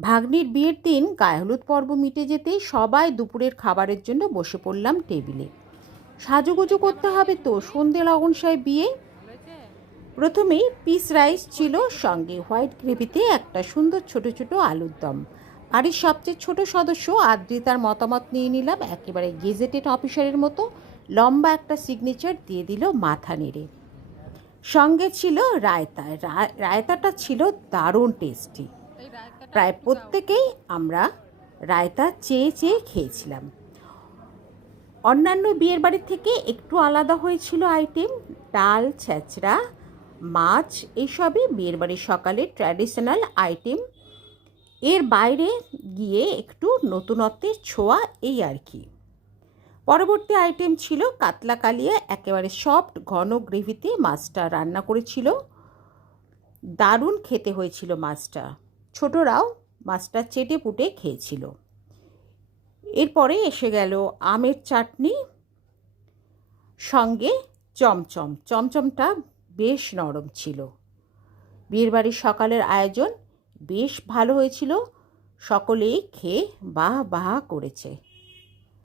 ভাগ্নির বিয়ের দিন গায়ে হলুদ পর্ব মিটে যেতেই সবাই দুপুরের খাবারের জন্য বসে পড়লাম টেবিলে। সাজুগুজু করতে হবে তো, সন্ধে লগন সাহেব বিয়ে। প্রথমেই পিস রাইস ছিল, সঙ্গে হোয়াইট গ্রেভিতে একটা সুন্দর ছোট ছোট আলুর দম। বাড়ির সবচেয়ে ছোট সদস্য আদ্রিতার মতামত নিয়ে নিলাম, একেবারে গেজেটেড অফিসারের মতো লম্বা একটা সিগনেচার দিয়ে দিল মাথা নেড়ে। সঙ্গে ছিল রায়তা। রায়তাটা ছিল দারুণ টেস্টি। প্রায় প্রত্যেকেই আমরা রায়তা চেয়ে চেয়ে খেয়েছিলাম। অন্যান্য বিয়ের বাড়ির থেকে একটু আলাদা হয়েছিল আইটেম। ডাল, ছেঁচড়া, মাছ, এইসবই বিয়ের বাড়ির সকালে ট্র্যাডিশনাল আইটেম। এর বাইরে গিয়ে একটু নতুনত্বের ছোঁয়া, এই আর কি। পরবর্তী আইটেম ছিল কাতলা কালিয়া, একেবারে সফট ঘন গ্রেভিতে মাছটা রান্না করেছিল। দারুণ খেতে হয়েছিল মাছটা, ছোটরাও মাছটা চেটে পুটে খেয়েছিল। এরপরে এসে গেল আমের চাটনি, সঙ্গে চমচম। চমচমটা বেশ নরম ছিল। বিয়ের বাড়ির সকালের আয়োজন বেশ ভালো হয়েছিল, সকলেই খেয়ে বাহ বাহ করেছে।